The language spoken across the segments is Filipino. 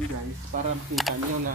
yun guys, para makita nyo na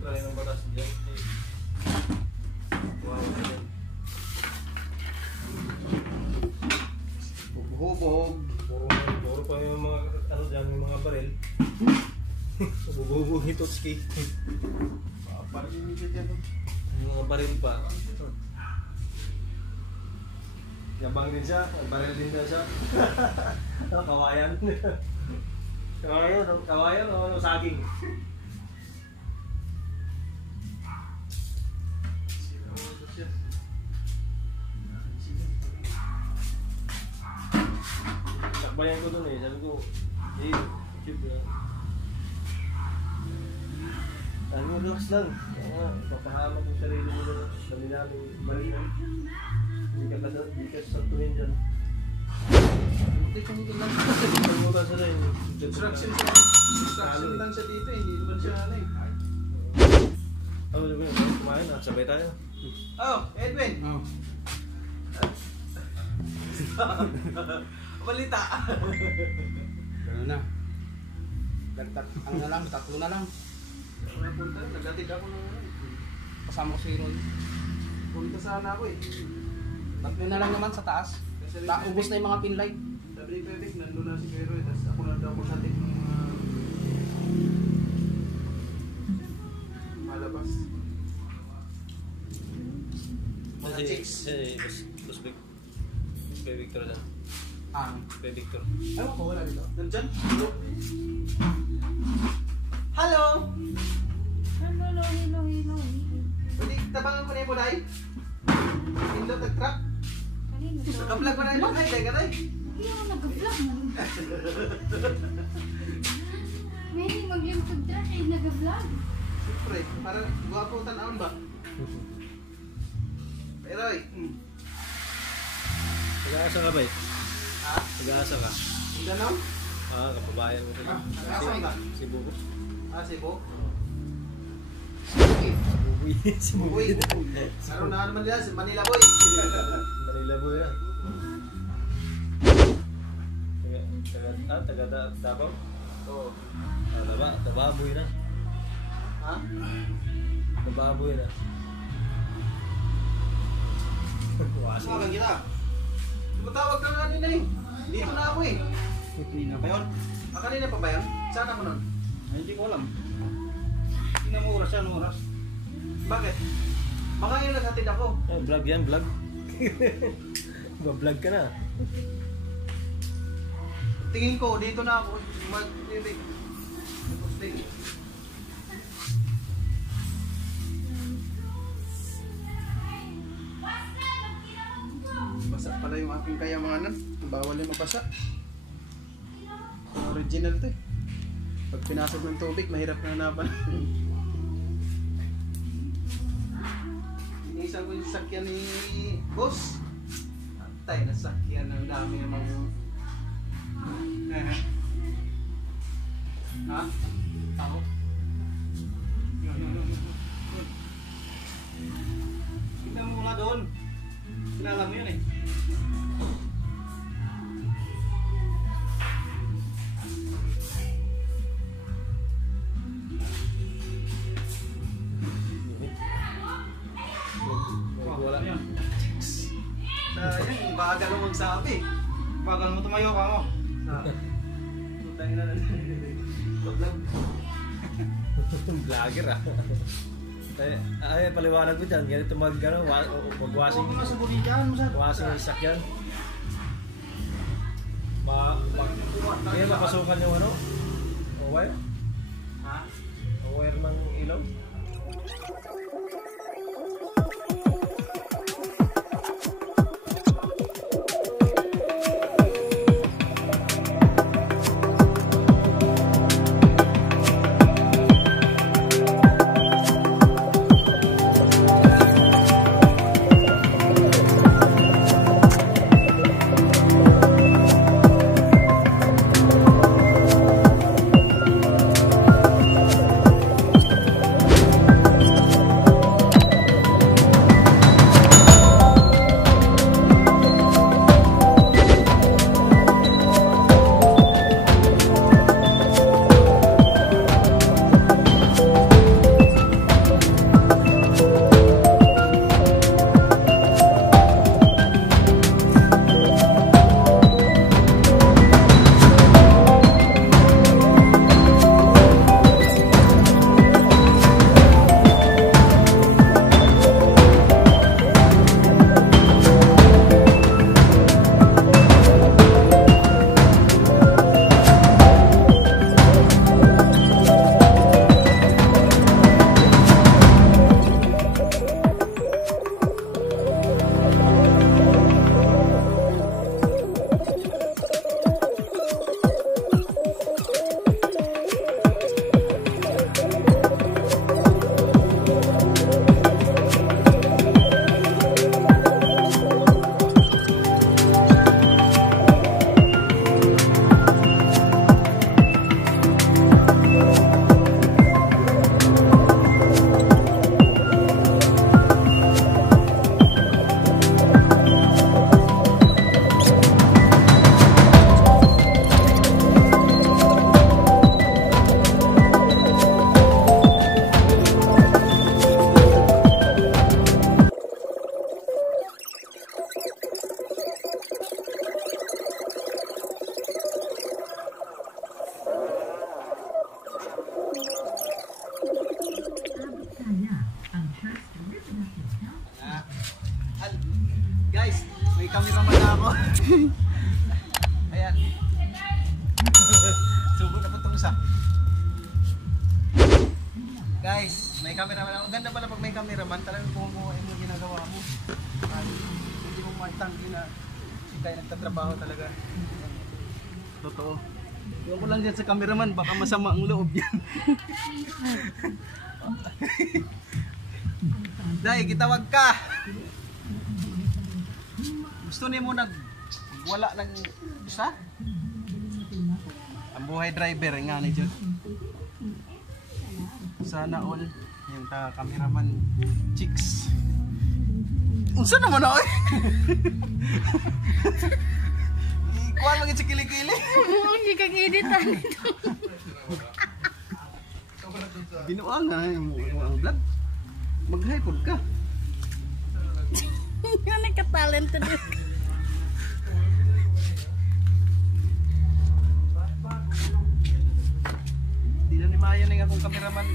try ng batas dyan. Wow, yan. hubog. Puro pa yung mga, ano dyan, yung mga baril. Hubog-hubog ito, ski. Parang yung dyan. Yung mga baril pa. Yabang din siya, baril din siya. Kawayan. Kawayan o saging. Sakbayan ko dun eh, sabi ko, hey, cute na. Ano, relax lang. Papahamak yung sarili mo dun. Dami namin, balinan. Hindi ka santuhin dyan. Hindi ka hindi lang. Pagmutan sila yun. Distraction lang siya dito, hindi naman siya ano eh. Ano sabi mo? Kumain na, sabay tayo. Oh, Edwin! Oh. Balita! Gano'n na. Ano na lang, 3 na lang. May punta, nagdatid ako ng ano. Kasama ko si Roy. Punta sana ako eh. 3 na lang naman sa taas. Ubus na yung mga pinlight. Sabi ni Bebek, nandun na si Pero eh. Tapos ako na daw ko natin ng malabas. Mga chicks. Kay Victor lang. Kay Victor. Ewan ko, wala dito. Nandyan? Hello? Hello? Hello. Pwede tabangan ko na yung buday? Hindi nag-trap? Kanino to? Naka-vlog ko na yung buday, dahil ka tayo. Hindi ako nag-vlog man. May mag-YouTube track eh, nag-vlog. Siyempre, parang guwapo tanawin ba? Pero eh, Nag-aasa ka ba eh? ha? Nag-aasa ka? Ang ganaw? Kapabayan mo sila. Nag-aasa ka? Si Bubo. Cebu? Buboy. Si Uy, naroon na naman nila, Manila boy. Manila boy yan. Taga Davao? Oo. Dababoy na. Ha? Dababoy na. Sumakan kita. Tumatawag ka nga nila eh. Dito na ako eh. Hindi na pa yun. Kanina pa ba yun? Saan ako nun? Ay, hindi ko alam. Hindi na mo oras yan, oras. Bakit? Baka yung naghatid ako. Vlog yan, vlog. Vlog ka na. Tingin ko, dito na ako. Mag-ibig. Posting. Basa pala yung aking kayamanan. Bawal yung mabasa. Original to eh. Pag pinasok ng tubig, mahirap na hanapan. Inisan ko yung sakyan ni boss. Atay na sakyan. Ang dami namang ha? Tao? Tingnan mo nga doon. Bagal mo magsabi. Bagal mo tumayo ka mo. Putang ina na. Vlog. Vlogger ah. Ay, paliwanag ko dyan. Ganito mag-washing. Huwag mo sa buli dyan, Musad. Washing yung sakyan. Kaya mapasukan yung ano? O wire? Ha? O wire ng ilaw? Guys, may cameraman na ako. Ayan. Subo na po itong isa. Guys, may cameraman ako. Ganda pala pag may cameraman. Talagang kumukuha mo ginagawa mo. At hindi mo matanggi na si tayo nagtatrabaho talaga. Totoo. Iwan ko lang dyan sa cameraman. Baka masama ang loob yan. Dahil kitawag ka. Gusto niyo mo wala ng isa? Ang buhay driver nga ni Jud. Sana all yung cameraman chicks. Unsa naman ako? Ikuha lang sa kilikili. Hindi kang editan ito. Binuang nga yung vlog. Mag-hypod ka. Yan nagka-talent din. Di na ni Maya na nga akong cameraman.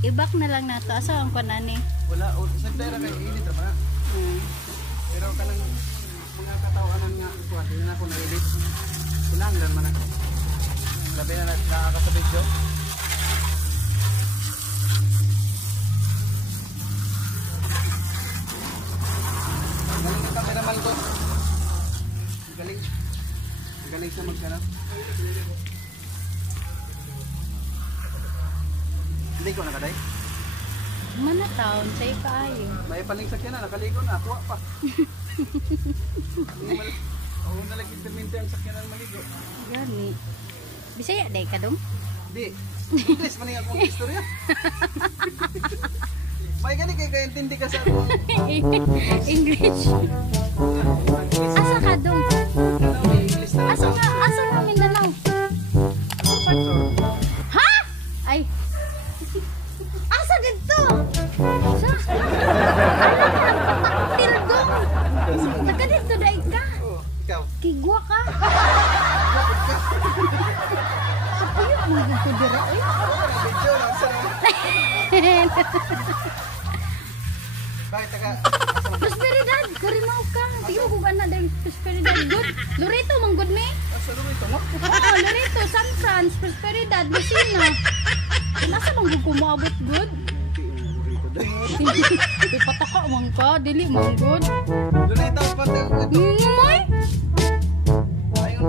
I-back na lang nato. Asa ang panani? Wala. Sa daerah kayo, init naman na. Pero kanang mga katawanan nga, hindi na ako na-edit. Sinanglan man ako. Labi na nakakasabit yun. Galing yung cameraman ko. Galing. Galing siya magkana. Hindi ko nakaday. Mana taon sa'yo kaayo. May paling sakyan na, nakaligo na. Kuha pa. Oo, nalaging ang sakyan ng maligo. Gani. Bisaya day ka dong? Hindi. English maning akong istorya. May gani kay kaintindi ka sa akong English. Asa ka dong? English na. Asa nga Mindanao? Ha? Ay. Asa dito? Sa? Taktil dong. Gwa ka. Kapuyo mo dito dira. Video lang sa. Bakit taga? Prosperidad, karimaw ka. Tingnan ko ba na dahil Prosperidad. Good. Loreto, mang good me. Sa Lurito mo? Oo, Loreto, San Franz, Prosperidad, Lucina. Nasa bang good ko maabot good? Di pataka man ka, dili man good. Lurito pa May? ayun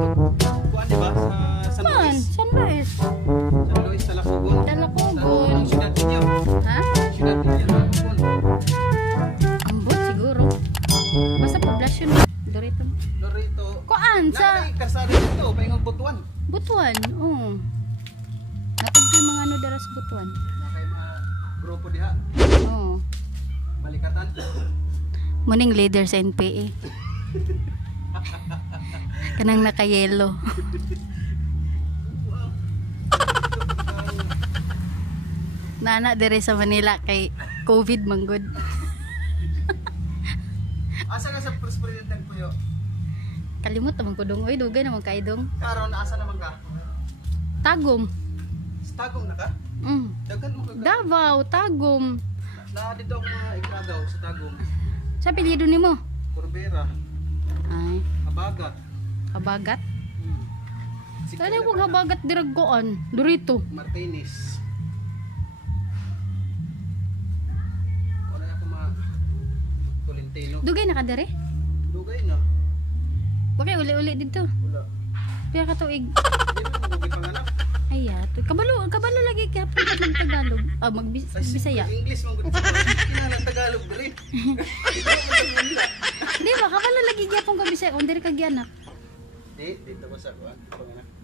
kuan di ba sa San Man, Luis? sunrise. San Luis Talacogon. Talacogon. Ang siyudad ninyo. Ha? Siyudad ninyo Talacogon. Ambot siguro. Basta poblasyon Loreto. Lurito. Kuan sa Nakay kalsada dito, paingon Butuan. Butuan. Oo. Natag ko yung mga ano dara sa Butuan. Nakay mga grupo diha. Oo. Balikatan. Muning leader sa NPA. Kanang naka-yellow. Nana dire sa Manila kay COVID manggod. Asa ka sa Prosperidad Puyo? Kalimot naman ko dong. Oy, dugay naman kay dong. Karon asa naman ka? Tagum. Sa Tagum na ka? Daghan mo ka. Davao, Tagum. Na dito ang mga ikragaw sa Tagum. Sa apelyido nimo? Corbera, Ay, Habagat. Habagat. Si Kaya kong Habagat diraggoan. Dorito. Martinez. Wala ako Tolentino. Dugay na ka dire? Dugay na. Bakit uli-uli dito? Wala. Kaya ka tuig. Hindi mo dugay panganak. Ay, ato. Kabalo lagi kaya pa mag Tagalog. Ah, magbisaya. English mong gud. Kinahanglan Tagalog diri. Di ba? Kabalo lagi kaya pong kabisaya. Kung diri ka gianak. Dito ko sa kuan.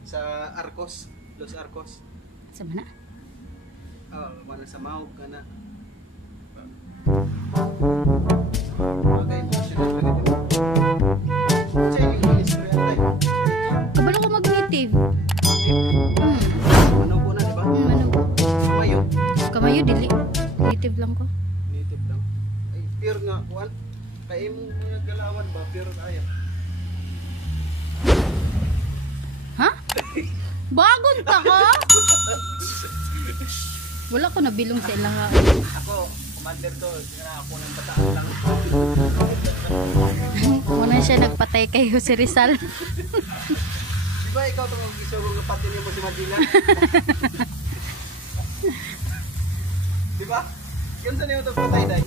Sa Arcos, Los Arcos. Sa mana? Wala sa Maug kana. Okay, mo siya na dito. Sa yung history ay. Kabalo ko mag-native. Ano po na, di ba? Ano ko? Mayo. Kamayo, dili. Native lang ko. Native lang. Ay, pure nga, kuan. Kaya mo galawan ba? Pure kaya. Ha? Bagon ta ka? Wala ko nabilong sa ilaha. Ako, commander to. Kaya ako ng bataan lang. Muna siya nagpatay kay Jose Rizal. Di ba ikaw itong isugong kapatid niyo po si Madila? Di ba? Yun sa niyo ito patay, Day?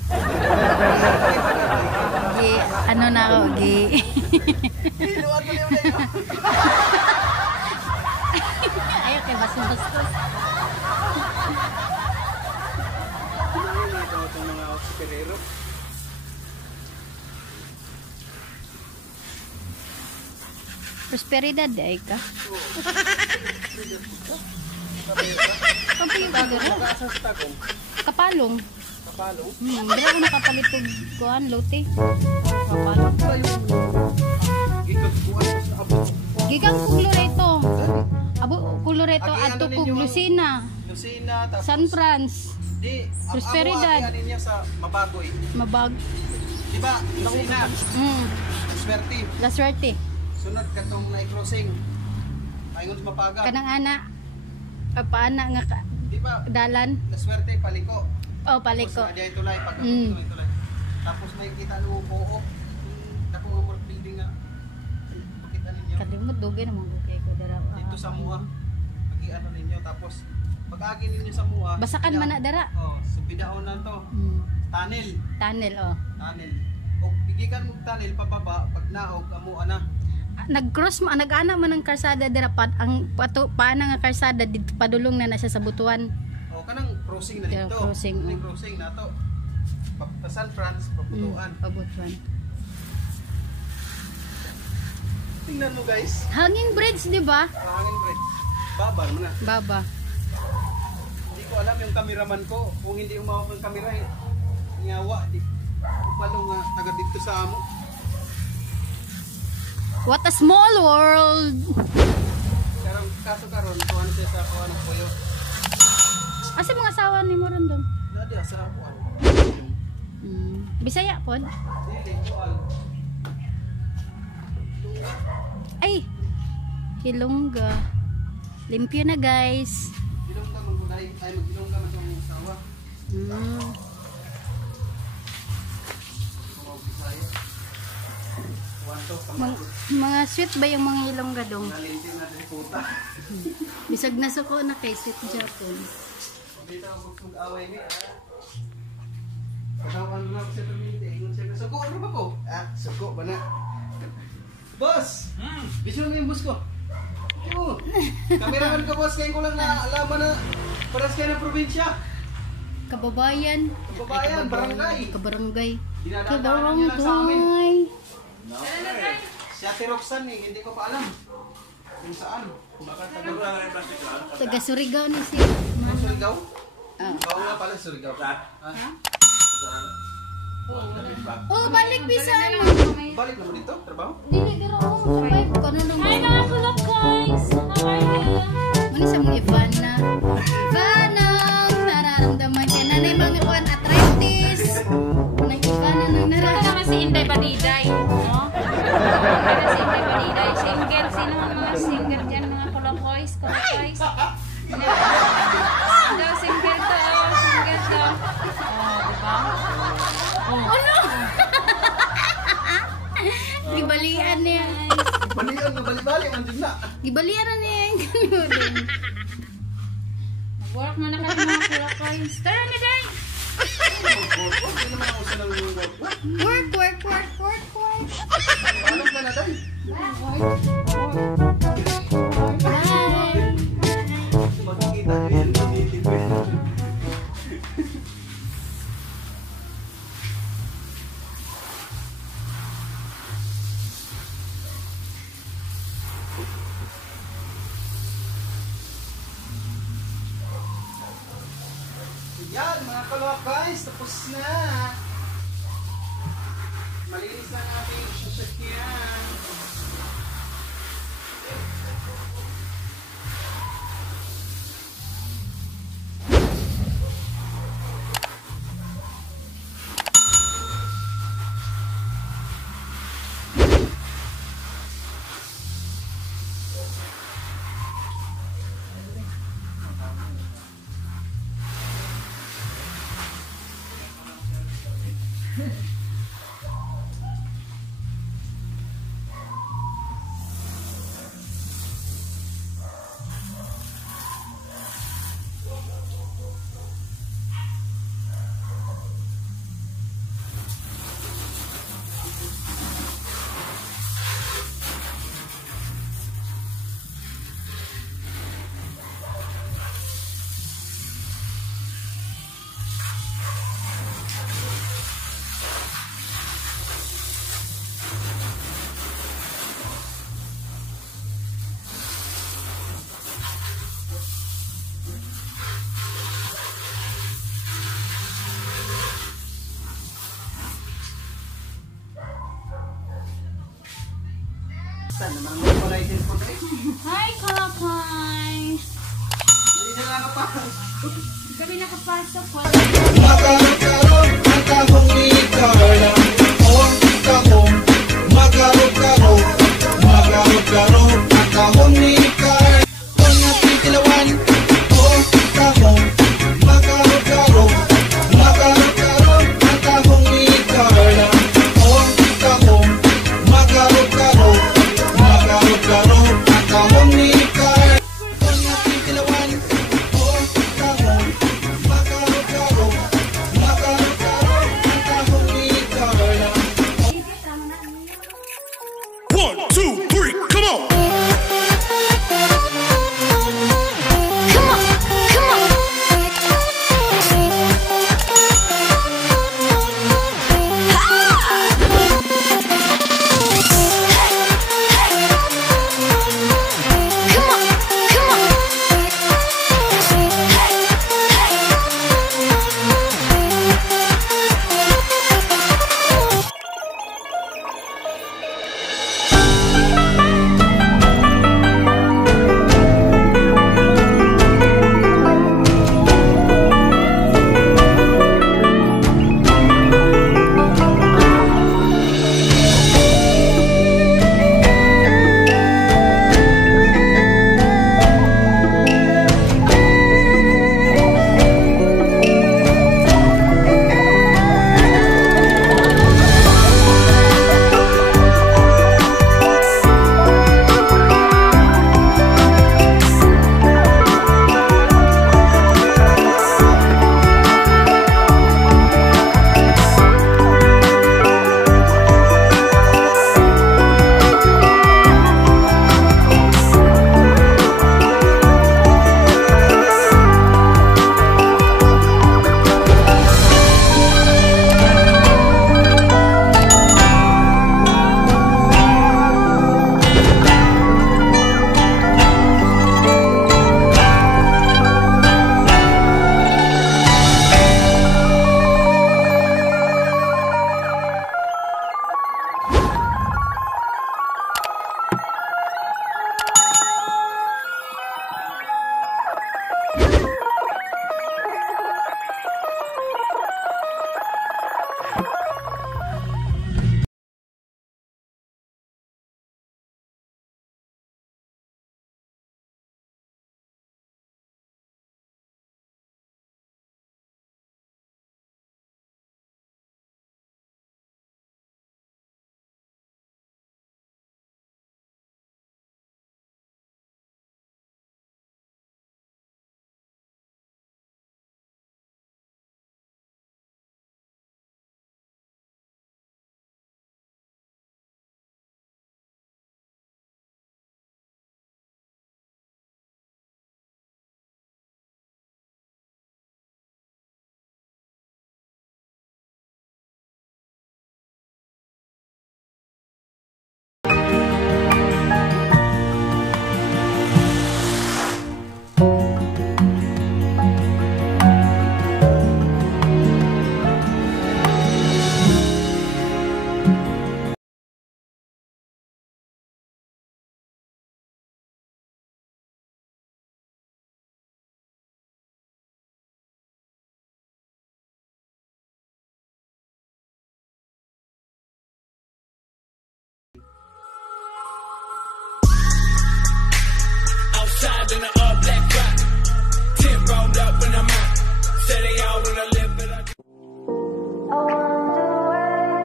Gi, ano na ako, gi. Hiluan mo niyo na yun. Ayaw kay bastos-bastos. Ano na ito itong mga superhero? Prosperidad, ay ka. Sabi ba? Kapayo ka gara. Nakaasa sa Tagum. Kapalong. Kapalong. Dira ko nakapalit og kuan, lote. Kapalong. Ano yung gigagbuan ko sa abot? Gigang kog Loreto. Abo kog Loreto Agi, adto ano kog ninyo ang- Lucina, Lucina, tapos... San Franz, Di, Prosperidad. Ang niya sa Mabagoy. Mabag. Di ba? Lucina, Swerte. La suerte. Sunod katong na-crossing. Mayngon sa Mapagat. Kanang ana paana nga Di ba? dalan. La Swerte, Paliko. Oh, paliko. Tapos na tulay, pag Mm. tulay. Tapos may kita mo buo. Dako nga more building nga. Makita ninyo. Kalimot dugay naman ko kay ko dara. Dito sa Mua. Pag-iano ninyo. Tapos, pag-agi ninyo sa Mua. Basakan man na dara. Oh, sa bidaon na to. Tunnel. Tunnel oh. Tunnel. O, bigikan mo tunnel pababa. Pag naog, amuan na. Nag-cross mo, nag-ana man ang karsada dira ang paana nga karsada dito padulong na siya sa Butuan. O, kanang crossing na Yeah, dito. crossing, Kanang oh. crossing na to. Pa San Franz, paputuan. Pabutuan. Tingnan mo guys. Hanging bridge, di ba? Hangin bridge. Babar mo na. Baba. Hindi ko alam yung cameraman ko. Kung hindi umawak ng camera, ngawa. Di palong nga taga dito sa amo. What a small world. Karang kaso karon kung ano siya sa kuha ng puyo. Asa mga asawa ni mo ron doon? Dadi sa kuha. Bisaya pod. Dili kuha. Ay! Hilongga. Limpyo na guys. Ilong ka, magbuday. Ay, mag-ilong ka man itong asawa. Mga Bisaya. Wanto, Mga sweet ba yung mga hilongga dong? Nalintin natin si puta. Bisag na suko na kay sweet Japon. Dito ako mag-away ni. Patawakan mo na ako sa pamilya. Ingon siya, suko ano ba ko? Suko ba na? Boss! Bisyo na yung boss ko. Oo. Kameraman ka boss, ngayon ko lang naalaman na paras kayo ng probinsya. Kababayan. Kababayan, barangay. Kabarangay. Dinadaanan niya lang sa amin. Kabarangay. Si Ate Roxanne hindi ko pa alam kung saan. Baka Taga Surigao ni siya. Surigao? Ah. Oo nga pala Surigao. Oh, balik bisan. Balik na mo dito, trabaho? Dili dira oh, sabay ko nung. Hi mga kulap guys! How are you? Muna sa mga Ivana. Ivana, nararamdaman ka na na mga kuwan arthritis. Nang Ivana nang Ito nararamdaman. naman si Inday Badiday. No? Ito si Inday Badiday. Single. Sino ang mga single dyan? Mga kulap boys? Kulap boys? Ito, single to. Single to. Oh, diba? Ano? Gibalian niya. Balikan na bali-bali, andun na. Gibalian na niya. Ganun. Mag-work mo na kami mga kulap boys. Tara na, Day! Hindi naman ako sa nalulungkot. Work. Alam ka na tayo. Bye. Makikita niyo yan, titip ko yan. Yan, mga kalawak guys, tapos na. Malinis na ang ating sasakyan. Saan naman mo pala yung cellphone ko eh? Hi, kulap guys! Hindi na nakapasok. Gabi nakapasok. Makaroon, makaroon, makaroon,